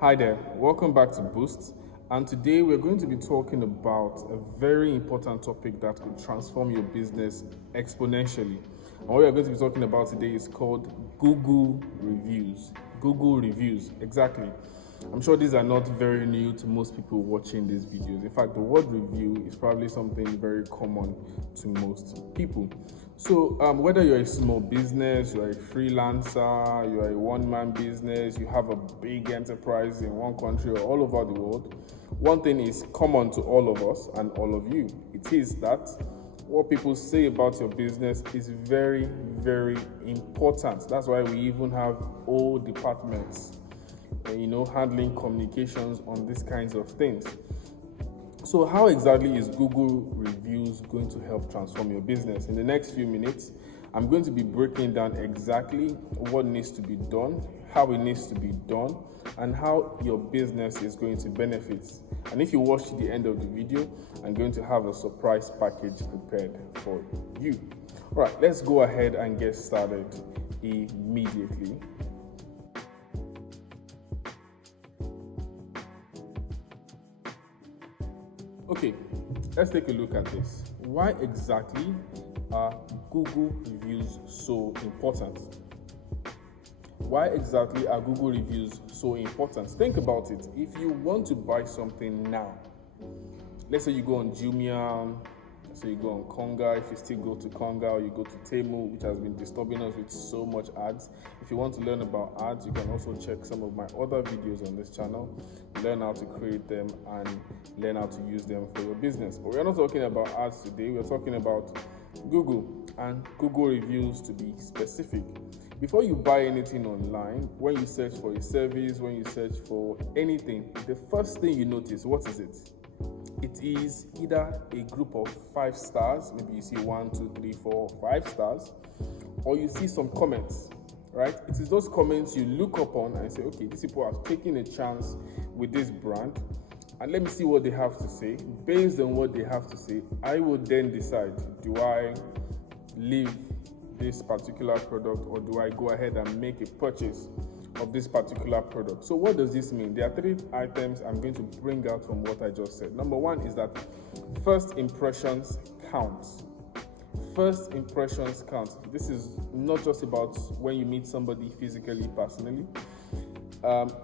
Hi there, welcome back to Boost. And today we're going to be talking about a very important topic that could transform your business exponentially. And what we're going to be talking about today is called Google Reviews. Google Reviews, exactly. I'm sure these are not very new to most people watching these videos. In fact, the word review is probably something very common to most people. So, whether you're a small business, you're a freelancer, you're a one-man business, you have a big enterprise in one country or all over the world, one thing is common to all of us and all of you. It is that what people say about your business is very, very important. That's why we even have whole departments, handling communications on these kinds of things. So how exactly is Google Reviews going to help transform your business? In the next few minutes, I'm going to be breaking down exactly what needs to be done, how it needs to be done, and how your business is going to benefit. And if you watch to the end of the video, I'm going to have a surprise package prepared for you. All right, let's go ahead and get started immediately. Okay, let's take a look at this. Why exactly are Google reviews so important? Why exactly are Google reviews so important? Think about it. If you want to buy something now, let's say you go on Jumia, let's say you go on Konga, if you still go to Konga, or you go to Temu, which has been disturbing us with so much ads. If you want to learn about ads, you can also check some of my other videos on this channel, learn how to create them and learn how to use them for your business. But we're not talking about ads today, we're talking about Google and Google reviews, to be specific. Before you buy anything online, when you search for a service, when you search for anything, the first thing you notice, what is it? It is either a group of 5 stars, maybe you see 1, 2, 3, 4, 5 stars, or you see some comments, right? It is those comments you look upon and say, okay, these people have taken a chance with this brand, and let me see what they have to say. Based on what they have to say, I will then decide, do I leave this particular product or do I go ahead and make a purchase of this particular product? So what does this mean? There are 3 items I'm going to bring out from what I just said. Number 1 is that first impressions count. First impressions count. This is not just about when you meet somebody physically, personally.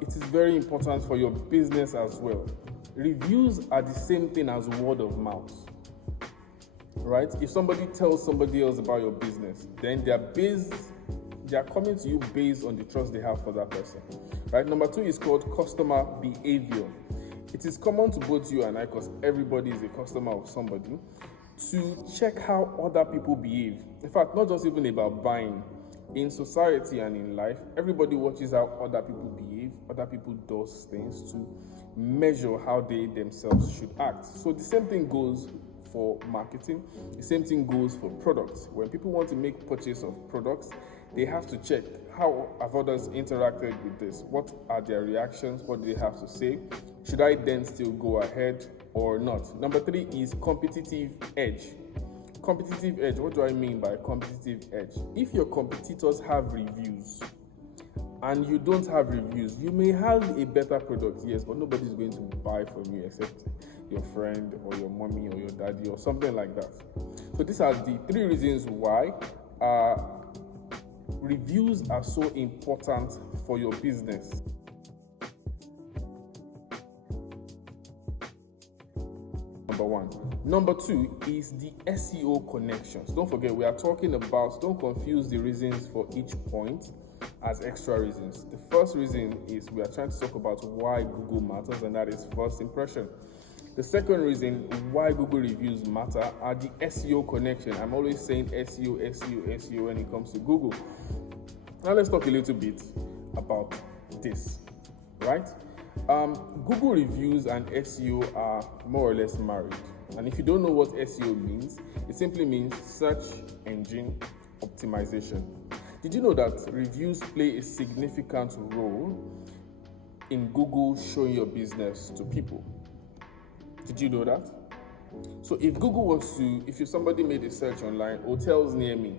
It is very important for your business as well. Reviews are the same thing as word of mouth, right? If somebody tells somebody else about your business, then they are coming to you based on the trust they have for that person, right? Number 2 is called customer behavior. It is common to both you and I, because everybody is a customer of somebody, to check how other people behave. In fact, not just even about buying. In society and in life, everybody watches how other people behave, other people do things to measure how they themselves should act. So the same thing goes for marketing, the same thing goes for products. When people want to make purchase of products, they have to check how have others interacted with this, what are their reactions, what do they have to say, should I then still go ahead or not? Number 3 is competitive edge. Competitive edge, what do I mean by competitive edge? If your competitors have reviews and you don't have reviews, you may have a better product, yes, but nobody's going to buy from you except your friend or your mommy or your daddy or something like that. So these are the 3 reasons why reviews are so important for your business. Number 1. Number 2 is the SEO connections. Don't forget, we are talking about, don't confuse the reasons for each point as extra reasons. The first reason is we are trying to talk about why Google matters, and that is first impression. The second reason why Google reviews matter are the SEO connection. I'm always saying SEO, SEO, SEO when it comes to Google. Now let's talk a little bit about this, right? Google reviews and SEO are more or less married. And if you don't know what SEO means, it simply means search engine optimization. Did you know that reviews play a significant role in Google showing your business to people? Did you know that? So if Google wants to, if somebody made a search online, hotels near me,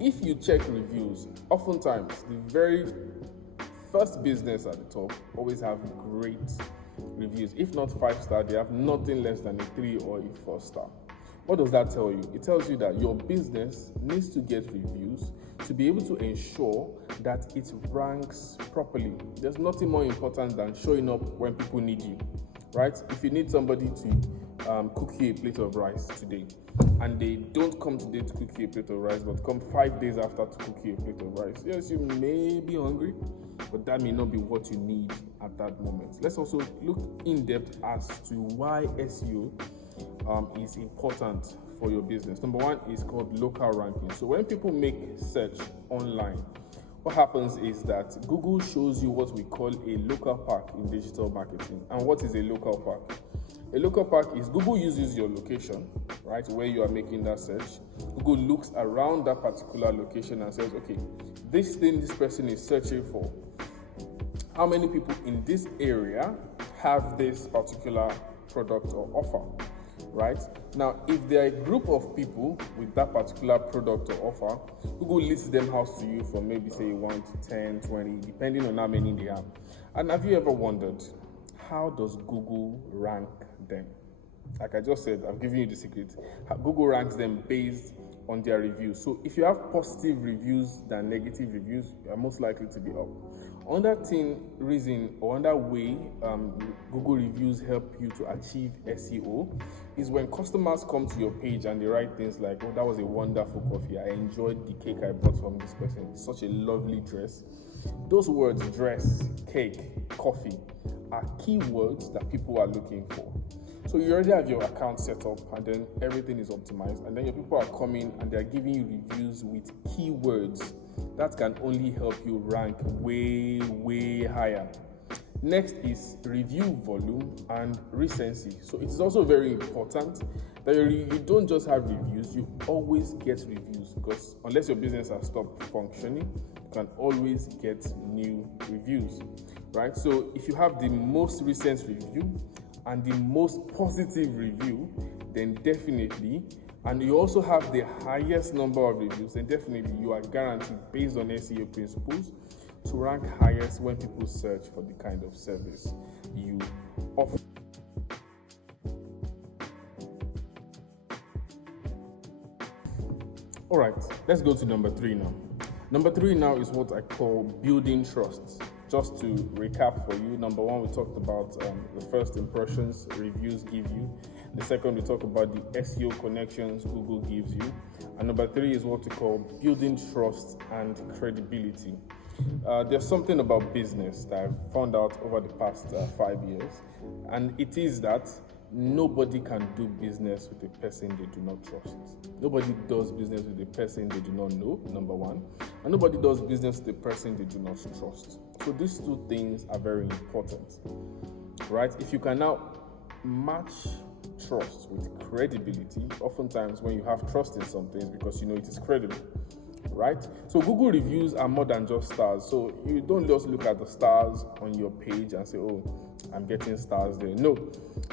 if you check reviews, oftentimes the very first business at the top always have great reviews. If not 5-star, they have nothing less than a 3 or a 4-star. What does that tell you? It tells you that your business needs to get reviews to be able to ensure that it ranks properly. There's nothing more important than showing up when people need you, right? If you need somebody to cook you a plate of rice today, and they don't come today to cook you a plate of rice, but come 5 days after to cook you a plate of rice, yes, you may be hungry, but that may not be what you need at that moment. Let's also look in depth as to why SEO is important for your business. Number one is called local ranking. So when people make search online, what happens is that Google shows you what we call a local pack in digital marketing. And what is a local pack? A local pack is Google uses your location, right, where you are making that search. Google looks around that particular location and says, okay, this thing this person is searching for, how many people in this area have this particular product or offer, right? Now, if there are a group of people with that particular product or offer, Google lists them out to you from maybe say 1 to 10, 20, depending on how many they have. And have you ever wondered, how does Google rank them? Like I just said, I've given you the secret. Google ranks them based on their reviews. So if you have positive reviews than negative reviews, you are most likely to be up. Another reason or another way Google reviews help you to achieve SEO is when customers come to your page and they write things like, oh, that was a wonderful coffee. I enjoyed the cake I bought from this person. It's such a lovely dress. Those words, dress, cake, coffee, are keywords that people are looking for. So you already have your account set up and then everything is optimized, and then your people are coming and they're giving you reviews with keywords that can only help you rank way, way higher. Next is review volume and recency. So it is also very important that you don't just have reviews, you always get reviews, because unless your business has stopped functioning, you can always get new reviews, right? So if you have the most recent review and the most positive review, then definitely, and you also have the highest number of reviews, then definitely you are guaranteed, based on SEO principles, to rank highest when people search for the kind of service you offer. All right, let's go to number 3 now. Number 3 now is what I call building trust. Just to recap for you, number 1, we talked about the first impressions reviews give you. The second, we talk about the SEO connections Google gives you. And number 3 is what we call building trust and credibility. There's something about business that I've found out over the past 5 years, and it is that nobody can do business with a person they do not trust. Nobody does business with a person they do not know, number 1, and nobody does business with a person they do not trust. So these 2 things are very important, right? If you can now match trust with credibility, oftentimes when you have trust in something, it's because you know it is credible, right? So Google reviews are more than just stars. So you don't just look at the stars on your page and say, oh, I'm getting stars there. No,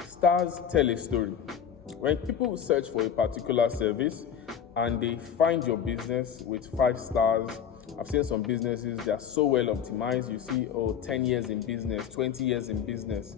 stars tell a story. When people search for a particular service and they find your business with 5 stars, I've seen some businesses that are so well optimized. You see, 10 years in business, 20 years in business,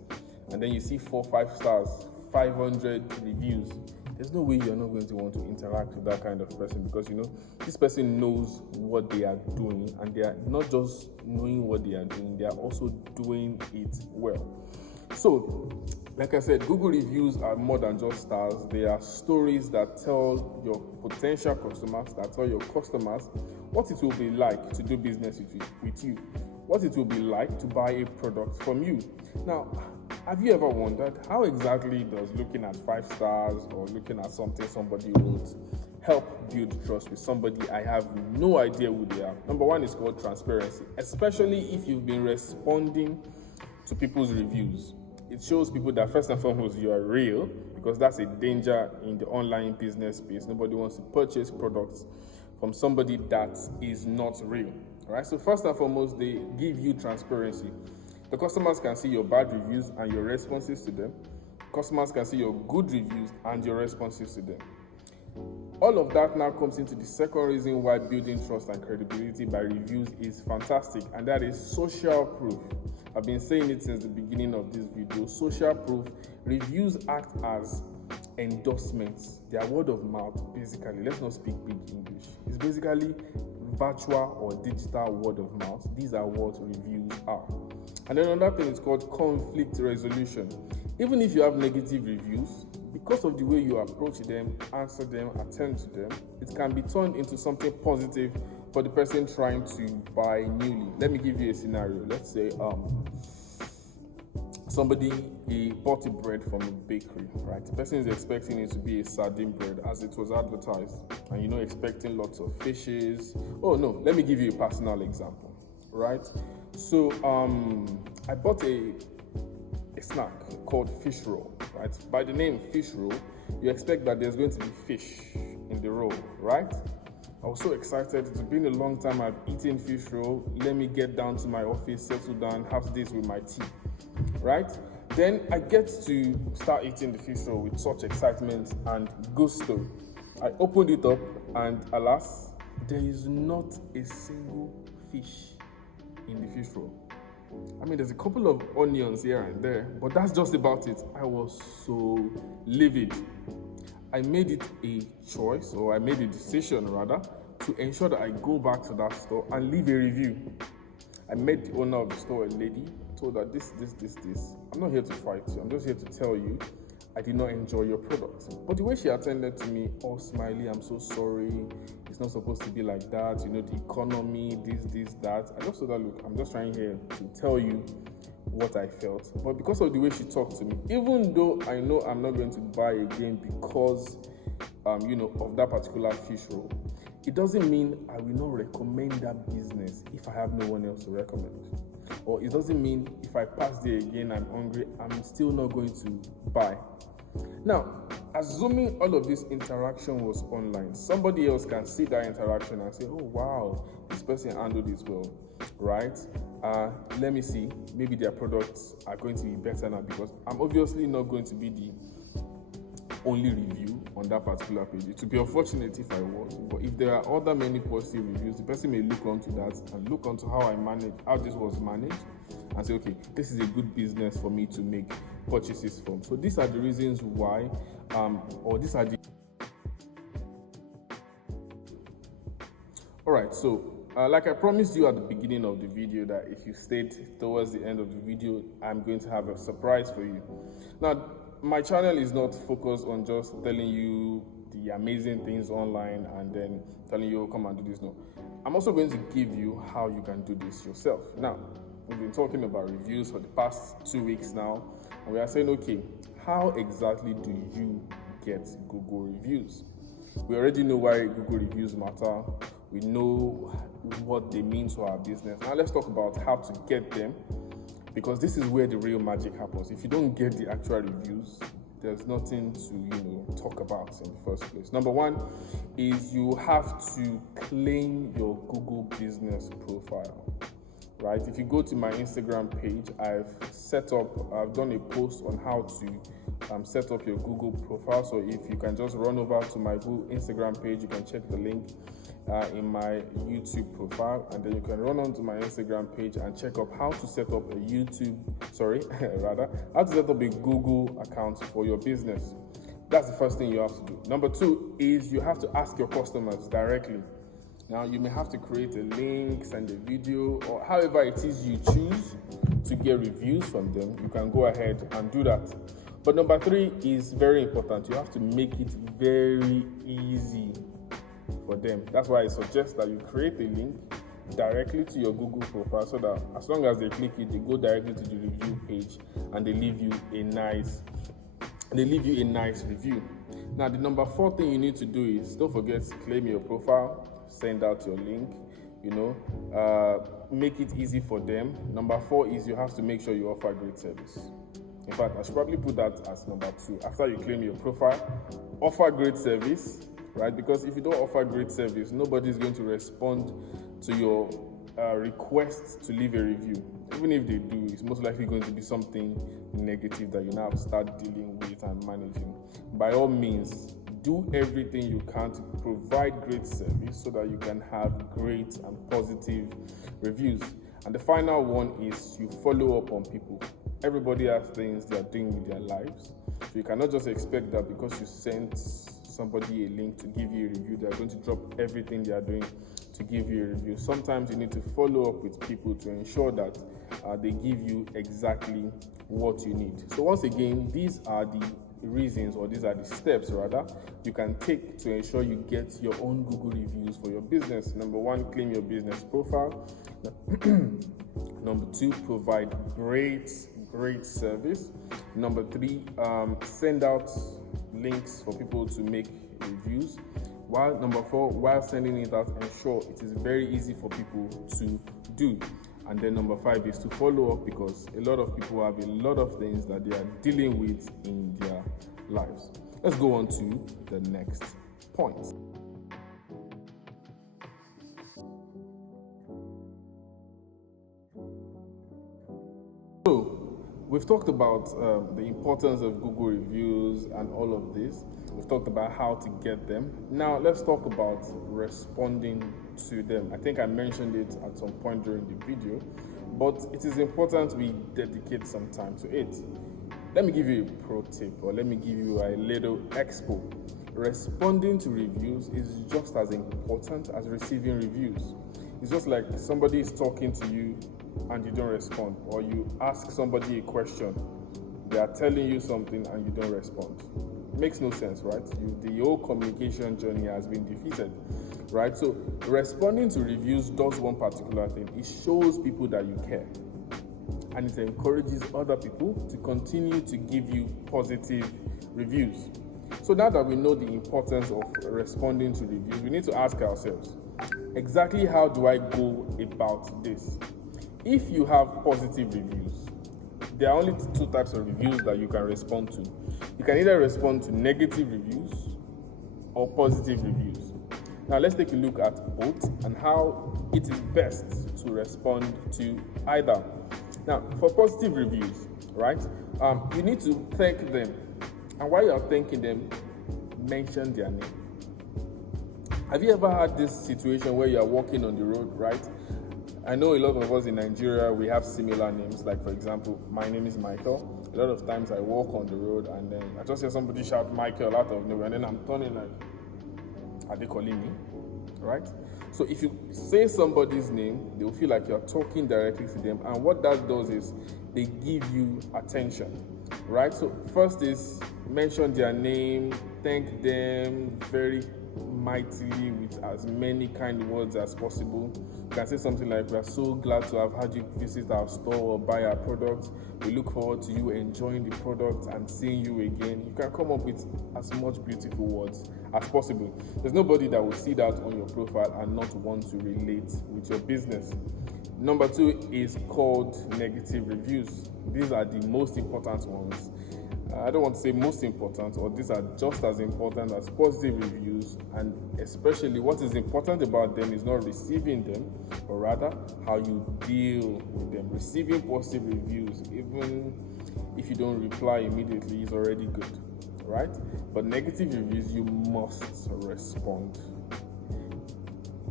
and then you see 4, 5 stars, 500 reviews. There's no way you're not going to want to interact with that kind of person, because you know this person knows what they are doing, and they are not just knowing what they are doing, they are also doing it well. So, like I said, Google reviews are more than just stars. They are stories that tell your potential customers, that tell your customers what it will be like to do business with you, what it will be like to buy a product from you. Now, have you ever wondered how exactly does looking at 5 stars or looking at something somebody wrote help build trust with somebody I have no idea who they are? Number 1 is called transparency, especially if you've been responding to people's reviews. It shows people that first and foremost you are real, because that's a danger in the online business space. Nobody wants to purchase products from somebody that is not real. All right. So first and foremost, they give you transparency. The customers can see your bad reviews and your responses to them. Customers can see your good reviews and your responses to them. all of that now comes into the second reason why building trust and credibility by reviews is fantastic, and that is social proof. I've been saying it since the beginning of this video. Social proof. Reviews act as endorsements. They are word of mouth, basically. Let's not speak big English. It's basically virtual or digital word of mouth. These are what reviews are. And then another thing is called conflict resolution. Even if you have negative reviews, because of the way you approach them, answer them, attend to them, it can be turned into something positive for the person trying to buy newly. Let me give you a scenario. Let's say somebody bought a bread from a bakery, right? The person is expecting it to be a sardine bread as it was advertised, and expecting lots of fishes. Oh no, let me give you a personal example, right? So I bought a snack called fish roll, right? By the name fish roll, you expect that there's going to be fish in the roll, right? I was so excited. It's been a long time I've eaten fish roll. Let me get down to my office, settle down, have this with my tea, right? Then I get to start eating the fish roll with such excitement and gusto. I opened it up and alas, there is not a single fish in the fish roll. I mean, there's a couple of onions here and there, but that's just about it. I was so livid. I made it a choice, or I made a decision rather, to ensure that I go back to that store and leave a review. I met the owner of the store, a lady, told her this. I'm not here to fight you. I'm just here to tell you I did not enjoy your product. But the way she attended to me, all smiley, I'm so sorry. It's not supposed to be like that. The economy, this, that. I just told her, look, I'm just trying here to tell you what I felt. But because of the way she talked to me, even though I know I'm not going to buy again because, of that particular fish roll, it doesn't mean I will not recommend that business if I have no one else to recommend. Or it doesn't mean if I pass there again, I'm hungry, I'm still not going to buy. Now, assuming all of this interaction was online, somebody else can see that interaction and say, oh wow, this person handled this well, right? Let me see, maybe their products are going to be better now, because I'm obviously not going to be the only review on that particular page. It would be unfortunate if I was, but if there are other many positive reviews, the person may look onto that and look onto how this was managed, and say, okay, this is a good business for me to make purchases from. So these are the reasons why, or these are the. All right, so like I promised you at the beginning of the video, that if you stayed towards the end of the video, I'm going to have a surprise for you. Now, my channel is not focused on just telling you the amazing things online and then telling you, come and do this. No, I'm also going to give you how you can do this yourself. Now, we've been talking about reviews for the past 2 weeks now, and we are saying, okay, how exactly do you get Google reviews? We already know why Google reviews matter. We know what they mean to our business. Now let's talk about how to get them, because this is where the real magic happens. If you don't get the actual reviews, there's nothing to talk about in the first place. Number one is you have to claim your Google business profile, right? If you go to my Instagram page, I've done a post on how to set up your Google profile. So if you can just run over to my Google Instagram page, you can check the link in my YouTube profile, and then you can run onto my Instagram page and check up how to set up how to set up a Google account for your business. That's the first thing you have to do. Number two is you have to ask your customers directly. Now, you may have to create a link, send a video, or however it is you choose to get reviews from them. You can go ahead and do that. But number three is very important. You have to make it very easy for them. That's why I suggest that you create a link directly to your Google profile, so that as long as they click it, they go directly to the review page and they leave you a nice review. Now, the number four thing you need to do is, don't forget to claim your profile, send out your link, make it easy for them. Number four is you have to make sure you offer great service. In fact, I should probably put that as number two. After you claim your profile, offer great service, right? Because if you don't offer great service, nobody is going to respond to your request to leave a review. Even if they do, it's most likely going to be something negative that you now have to start dealing with and managing. By all means, do everything you can to provide great service so that you can have great and positive reviews. And the final one is you follow up on people. Everybody has things they are doing with their lives. So you cannot just expect that because you sent somebody a link to give you a review, they are going to drop everything they are doing to give you a review. Sometimes you need to follow up with people to ensure that they give you exactly what you need. So once again, these are the reasons, or these are the steps rather, you can take to ensure you get your own Google reviews for your business. Number one, claim your business profile. Number two, provide great service. Number three, send out links for people to make reviews. While number four, while sending it out, ensure it is very easy for people to do. And then number five is to follow up, because a lot of people have a lot of things that they are dealing with in their lives. Let's go on to the next point. So we've talked about the importance of Google reviews and all of this. We've talked about how to get them. Now let's talk about responding to them. I think I mentioned it at some point during the video, but it is important we dedicate some time to it. Let me give you a pro tip, or let me give you a little expo. Responding to reviews is just as important as receiving reviews. It's just like somebody is talking to you and you don't respond, or you ask somebody a question, they are telling you something and you don't respond. It makes no sense, right? The whole communication journey has been defeated, right? So responding to reviews does one particular thing. It shows people that you care, and it encourages other people to continue to give you positive reviews. So now that we know the importance of responding to reviews, we need to ask ourselves, exactly how do I go about this? If you have positive reviews, there are only two types of reviews that you can respond to. You can either respond to negative reviews or positive reviews. Now let's take a look at both and how it is best to respond to either. Now for positive reviews, right, you need to thank them. And while you are thanking them, mention their name. Have you ever had this situation where you are walking on the road, right? I know a lot of us in Nigeria, we have similar names. Like for example, my name is Michael. A lot of times I walk on the road and then I just hear somebody shout Michael out of nowhere, and then I'm turning like, are they calling me? Right? So if you say somebody's name, they will feel like you're talking directly to them. And what that does is they give you attention, right? So first is mention their name, thank them very mightily with as many kind words as possible. You can say something like, we are so glad to have had you visit our store or buy our products. We look forward to you enjoying the product and seeing you again. You can come up with as much beautiful words as possible. There's nobody that will see that on your profile and not want to relate with your business. Number two is called negative reviews. These are the most important ones. I don't want to say most important, or these are just as important as positive reviews, and especially what is important about them is not receiving them, but rather how you deal with them. Receiving positive reviews, even if you don't reply immediately, is already good, right? But negative reviews, you must respond.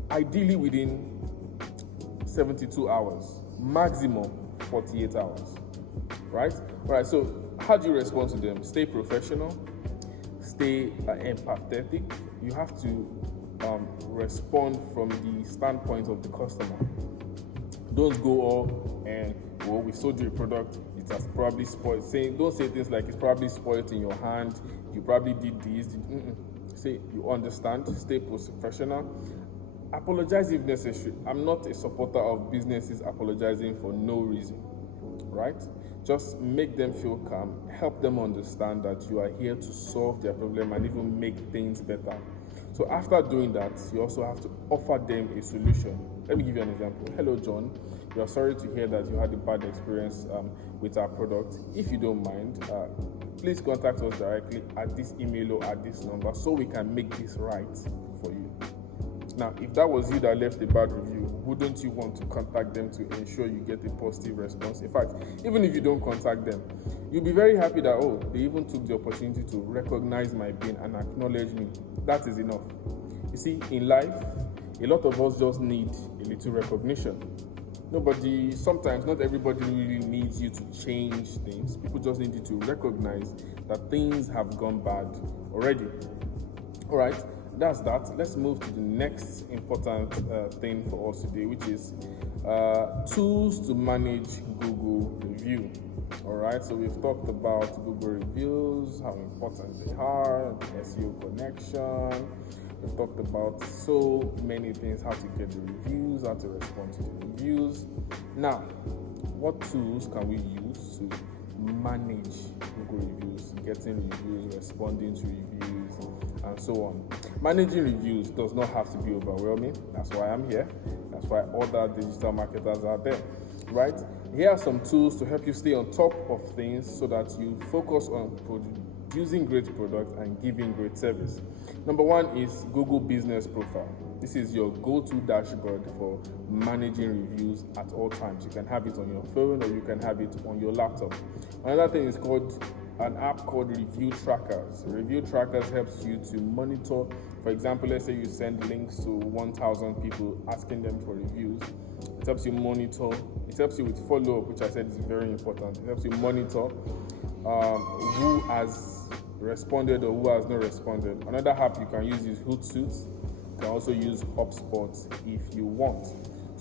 Ideally within 72 hours, maximum 48 hours, right? All right, so how do you respond to them? Stay professional, stay empathetic. You have to respond from the standpoint of the customer. Don't go all and, well, we sold you a product, it has probably spoiled. Don't say things like it's probably spoiled in your hand, you probably did this. Say you understand, stay professional. Apologize if necessary. I'm not a supporter of businesses apologizing for no reason, right? Just make them feel calm, help them understand that you are here to solve their problem and even make things better. So after doing that, you also have to offer them a solution. Let me give you an example. Hello, John. We are sorry to hear that you had a bad experience with our product. If you don't mind, please contact us directly at this email or at this number so we can make this right for you. Now, if that was you that left a bad review, wouldn't you want to contact them to ensure you get a positive response? In fact, even if you don't contact them, you'll be very happy that, oh, they even took the opportunity to recognize my pain and acknowledge me. That is enough. You see, in life, a lot of us just need a little recognition. Sometimes not everybody really needs you to change things. People just need you to recognize that things have gone bad already. All right, that's that. Let's move to the next important thing for us today, which is tools to manage Google review. All right, so we've talked about Google reviews, how important they are, the SEO connection. We've talked about so many things, how to get the reviews, how to respond to the reviews. Now, what tools can we use to manage Google reviews, getting reviews, responding to reviews, and so on? Managing reviews does not have to be overwhelming. That's why I'm here. That's why other digital marketers are there, right? Here are some tools to help you stay on top of things so that you focus on producing great products and giving great service. Number one is Google Business Profile. This is your go-to dashboard for managing reviews at all times. You can have it on your phone or you can have it on your laptop. Another thing is called an app called Review Trackers. Review Trackers helps you to monitor. For example, let's say you send links to 1,000 people asking them for reviews. It helps you monitor. It helps you with follow-up, which I said is very important. It helps you monitor who has responded or who has not responded. Another app you can use is Hootsuite. You can also use HubSpot if you want.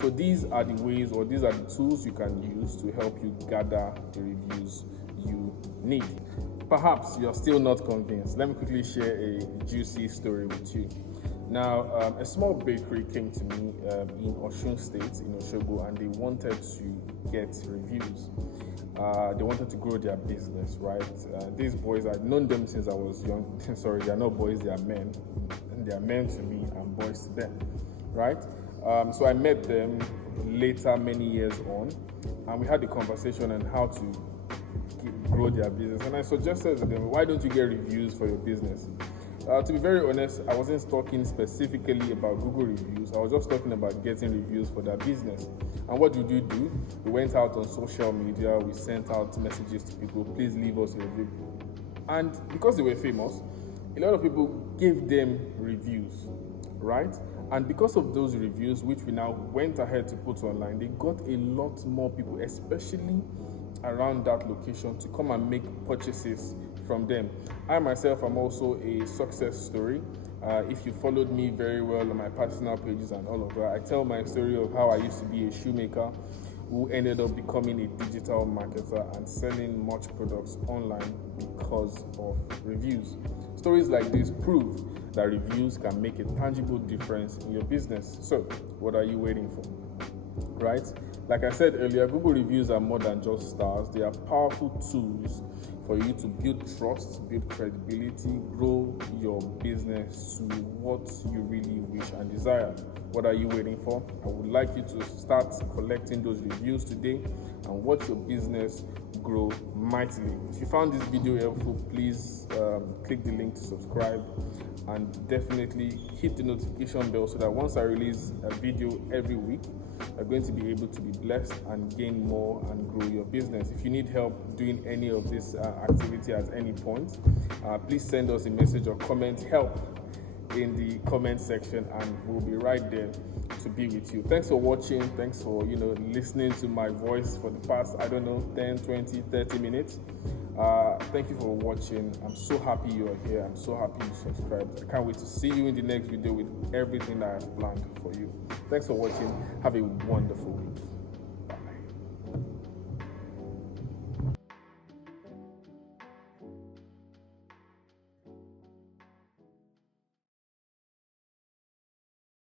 So these are the ways, or these are the tools you can use to help you gather the reviews you need. Perhaps you're still not convinced. Let me quickly share a juicy story with you. Now, a small bakery came to me in Osun State, in Osogbo, and they wanted to get reviews. They wanted to grow their business, right? These boys, I've known them since I was young. Sorry, they are not boys, they are men. And they are men to me and boys to them, right? So I met them later, many years on, and we had a conversation on how to grow their business. And I suggested to them, why don't you get reviews for your business? To be very honest, I wasn't talking specifically about Google reviews. I was just talking about getting reviews for their business. And what did we do? We went out on social media. We sent out messages to people, please leave us a review. And because they were famous, a lot of people gave them reviews, right? And because of those reviews, which we now went ahead to put online, they got a lot more people, especially around that location, to come and make purchases from them. I myself am also a success story. If you followed me very well on my personal pages and all of that, I tell my story of how I used to be a shoemaker who ended up becoming a digital marketer and selling much products online because of reviews. Stories like this prove that reviews can make a tangible difference in your business. So, what are you waiting for? Right? Like I said earlier, Google reviews are more than just stars. They are powerful tools for you to build trust, build credibility, grow your business to what you really wish and desire. What are you waiting for? I would like you to start collecting those reviews today and watch your business grow mightily. If you found this video helpful, please click the link to subscribe and definitely hit the notification bell so that once I release a video every week, you're going to be able to be blessed and gain more and grow your business. If you need help doing any of this activity at any point, please send us a message or comment help in the comment section, and we'll be right there to be with you. Thanks for watching. Thanks for listening to my voice for the past 10, 20, 30 minutes. Thank you for watching. I'm so happy you are here. I'm so happy you subscribed. I can't wait to see you in the next video with everything that I have planned for you. Thanks for watching. Have a wonderful week.